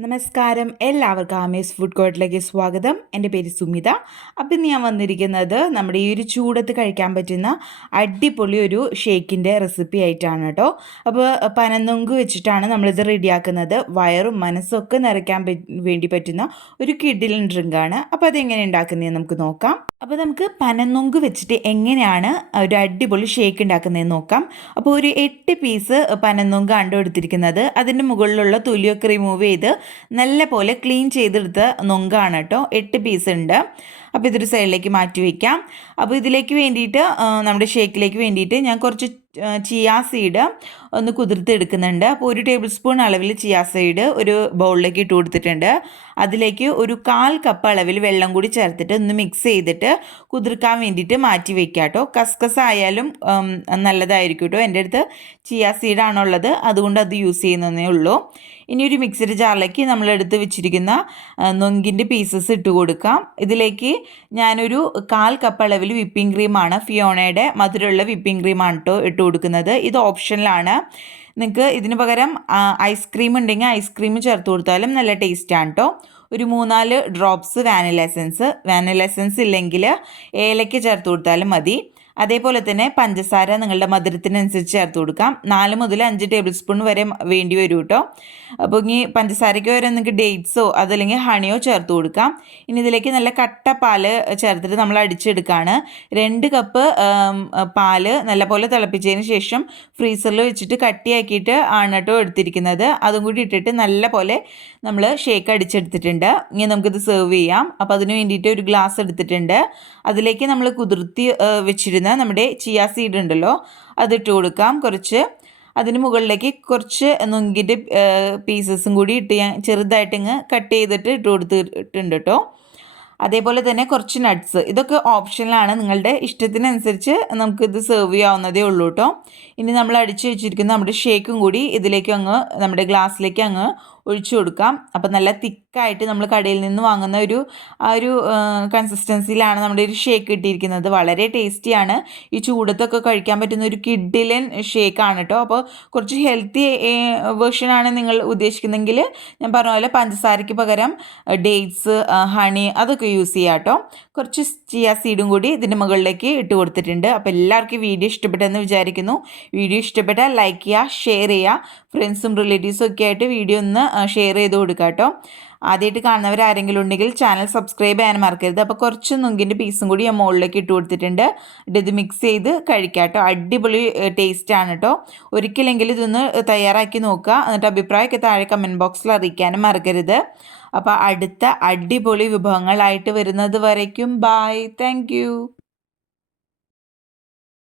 നമസ്കാരം, എല്ലാവർക്കും ആമേസ് ഫുഡ് കോർട്ടിലേക്ക് സ്വാഗതം. എൻ്റെ പേര് സുമിത. അപ്പം ഇന്ന് ഞാൻ വന്നിരിക്കുന്നത് നമ്മുടെ ഈ ഒരു ചൂടത്ത് കഴിക്കാൻ പറ്റുന്ന അടിപൊളി ഒരു ഷേക്കിൻ്റെ റെസിപ്പി ആയിട്ടാണ് കേട്ടോ. അപ്പോൾ പനനൊങ്ക് വെച്ചിട്ടാണ് നമ്മളിത് റെഡിയാക്കുന്നത്. വയറും മനസ്സും ഒക്കെ നിറയ്ക്കാൻ വേണ്ടി പറ്റുന്ന ഒരു കിഡിലൻ ഡ്രിങ്കാണ്. അപ്പോൾ അതെങ്ങനെ ഉണ്ടാക്കുന്നതെന്ന് നമുക്ക് നോക്കാം. അപ്പോൾ നമുക്ക് പനനൊങ്ക് വെച്ചിട്ട് എങ്ങനെയാണ് ഒരു അടിപൊളി ഷേക്ക് ഉണ്ടാക്കുന്നതെന്ന് നോക്കാം. അപ്പോൾ ഒരു 8 പീസ് പനനൊങ്ക് ആണ് എടുത്തിരിക്കുന്നത്. അതിൻ്റെ മുകളിലുള്ള തൊലിയൊക്കെ റിമൂവ് ചെയ്ത് നല്ല പോലെ ക്ലീൻ ചെയ്തെടുത്ത നൊങ്കാണ് കേട്ടോ. 8 പീസ് ഉണ്ട്. അപ്പോൾ ഇതൊരു സൈഡിലേക്ക് മാറ്റി വയ്ക്കാം. അപ്പോൾ ഇതിലേക്ക് വേണ്ടിയിട്ട് നമ്മുടെ ഷേക്കിലേക്ക് വേണ്ടിയിട്ട് ഞാൻ കുറച്ച് ചിയാ സീഡ് ഒന്ന് കുതിർത്തെടുക്കുന്നുണ്ട്. അപ്പോൾ 1 ടേബിൾ സ്പൂൺ അളവിൽ ചിയാ സീഡ് ഒരു ബൗളിലേക്ക് ഇട്ട് കൊടുത്തിട്ടുണ്ട്. അതിലേക്ക് ഒരു 1/4 കപ്പ് അളവിൽ വെള്ളം കൂടി ചേർത്തിട്ട് ഒന്ന് മിക്സ് ചെയ്തിട്ട് കുതിർക്കാൻ വേണ്ടിയിട്ട് മാറ്റി വയ്ക്കുക കേട്ടോ. കസ്കസ് ആയാലും നല്ലതായിരിക്കും കേട്ടോ. എൻ്റെ അടുത്ത് ചിയാ സീഡാണുള്ളത്, അതുകൊണ്ട് അത് യൂസ് ചെയ്യുന്നതേ ഉള്ളൂ. ഇനി ഒരു മിക്സഡ് ജാറിലേക്ക് നമ്മൾ എടുത്ത് വെച്ചിരിക്കുന്ന നൊങ്കിൻ്റെ പീസസ് ഇട്ട് കൊടുക്കാം. ഇതിലേക്ക് ഞാനൊരു 1/4 കപ്പ് അളവിൽ വിപ്പിംഗ് ക്രീമാണ്, ഫിയോണയുടെ മധുരമുള്ള വിപ്പിംഗ് ക്രീമാണ് കേട്ടോ ഇട്ട് കൊടുക്കുന്നത്. ഇത് ഓപ്ഷനിലാണ്. നിങ്ങൾക്ക് ഇതിന് പകരം ഐസ്ക്രീം ഉണ്ടെങ്കിൽ ഐസ്ക്രീം ചേർത്ത് കൊടുത്താലും നല്ല ടേസ്റ്റാണ് കേട്ടോ. ഒരു 3-4 ഡ്രോപ്സ് വാനില എസൻസ് ഇല്ലെങ്കിൽ ഏലയ്ക്ക ചേർത്ത് കൊടുത്താലും മതി. അതേപോലെ തന്നെ പഞ്ചസാര നിങ്ങളുടെ മധുരത്തിനനുസരിച്ച് ചേർത്ത് കൊടുക്കാം. 4 മുതൽ 5 ടേബിൾ സ്പൂൺ വരെ വേണ്ടി വരും കേട്ടോ. അപ്പോൾ ഇനി പഞ്ചസാരയ്ക്ക് വരെ നിങ്ങൾക്ക് ഡേറ്റ്സോ അതല്ലെങ്കിൽ ഹണിയോ ചേർത്ത് കൊടുക്കാം. ഇനി ഇതിലേക്ക് നല്ല കട്ട പാല് ചേർത്തിട്ട് നമ്മൾ അടിച്ചെടുക്കുകയാണ്. 2 കപ്പ് പാല് നല്ലപോലെ തിളപ്പിച്ചതിന് ശേഷം ഫ്രീസറിൽ വെച്ചിട്ട് കട്ടിയാക്കിയിട്ട് ആണ് കേട്ടോ എടുത്തിരിക്കുന്നത്. അതും കൂടി ഇട്ടിട്ട് നല്ല പോലെ നമ്മൾ ഷേക്ക് അടിച്ചെടുത്തിട്ടുണ്ട്. ഇനി നമുക്കിത് സെർവ് ചെയ്യാം. അപ്പോൾ അതിന് വേണ്ടിയിട്ട് ഒരു ഗ്ലാസ് എടുത്തിട്ടുണ്ട്. അതിലേക്ക് നമ്മൾ കുതിർത്തി വെച്ചിരുന്ന നമ്മുടെ ചിയാ സീഡ് ഉണ്ടല്ലോ, അതിട്ട് കൊടുക്കാം കുറച്ച്. അതിന് മുകളിലേക്ക് കുറച്ച് നൊങ്കിൻ്റെ പീസസും കൂടി ഇട്ട് ഞാൻ ചെറുതായിട്ട് കട്ട് ചെയ്തിട്ട് ഇട്ട് കൊടുത്തിട്ടുണ്ട് കേട്ടോ. അതേപോലെ തന്നെ കുറച്ച് നട്ട്സ്, ഇതൊക്കെ ഓപ്ഷനിലാണ്. നിങ്ങളുടെ ഇഷ്ടത്തിനനുസരിച്ച് നമുക്കിത് സെർവ് ചെയ്യാവുന്നതേ ഉള്ളൂ കേട്ടോ. ഇനി നമ്മൾ അടിച്ചു വെച്ചിരിക്കുന്ന നമ്മുടെ ഷേക്കും കൂടി ഇതിലേക്ക് നമ്മുടെ ഗ്ലാസ്സിലേക്ക് ഒഴിച്ചു കൊടുക്കാം. അപ്പോൾ നല്ല തിക്കായിട്ട് നമ്മൾ കടയിൽ നിന്ന് വാങ്ങുന്ന ആ ഒരു കൺസിസ്റ്റൻസിയിലാണ് നമ്മുടെ ഒരു ഷേക്ക് കിട്ടിയിരിക്കുന്നത്. വളരെ ടേസ്റ്റിയാണ്. ഈ ചൂടത്തൊക്കെ കഴിക്കാൻ പറ്റുന്ന ഒരു കിഡിലൻ ഷേക്കാണ് കേട്ടോ. അപ്പോൾ കുറച്ച് ഹെൽത്തി വേർഷനാണ് നിങ്ങൾ ഉദ്ദേശിക്കുന്നതെങ്കിൽ ഞാൻ പറഞ്ഞ പോലെ പഞ്ചസാരയ്ക്ക് പകരം ഡേറ്റ്സ്, ഹണി അതൊക്കെ യൂസ് ചെയ്യാം കേട്ടോ. കുറച്ച് ചിയാ സീഡും കൂടി ഇതിൻ്റെ മുകളിലേക്ക് ഇട്ട് കൊടുത്തിട്ടുണ്ട്. അപ്പോൾ എല്ലാവർക്കും വീഡിയോ ഇഷ്ടപ്പെട്ടെന്ന് വിചാരിക്കുന്നു. വീഡിയോ ഇഷ്ടപ്പെട്ടാൽ ലൈക്ക് ചെയ്യുക, ഷെയർ ചെയ്യുക. ഫ്രണ്ട്സും റിലേറ്റീവ്സും ഒക്കെ ആയിട്ട് വീഡിയോ ഒന്ന് ഷെയർ ചെയ്ത് കൊടുക്കുക കേട്ടോ. ആദ്യമായിട്ട് കാണുന്നവർ ആരെങ്കിലും ഉണ്ടെങ്കിൽ ചാനൽ സബ്സ്ക്രൈബ് ചെയ്യാൻ മറക്കരുത്. അപ്പോൾ കുറച്ച് നൊങ്കിൻ്റെ പീസും കൂടി ഞാൻ മുകളിലേക്ക് ഇട്ട് കൊടുത്തിട്ടുണ്ട്. ഇത് മിക്സ് ചെയ്ത് കഴിക്കാം കേട്ടോ. അടിപൊളി ടേസ്റ്റാണ് കേട്ടോ. ഒരിക്കലെങ്കിലും ഇതൊന്ന് തയ്യാറാക്കി നോക്കുക. എന്നിട്ട് അഭിപ്രായമൊക്കെ താഴെ കമൻറ്റ് ബോക്സിൽ അറിയിക്കാനും മറക്കരുത്. അപ്പോൾ അടുത്ത അടിപൊളി വിഭവങ്ങളായിട്ട് വരുന്നത് വരയ്ക്കും. By, thank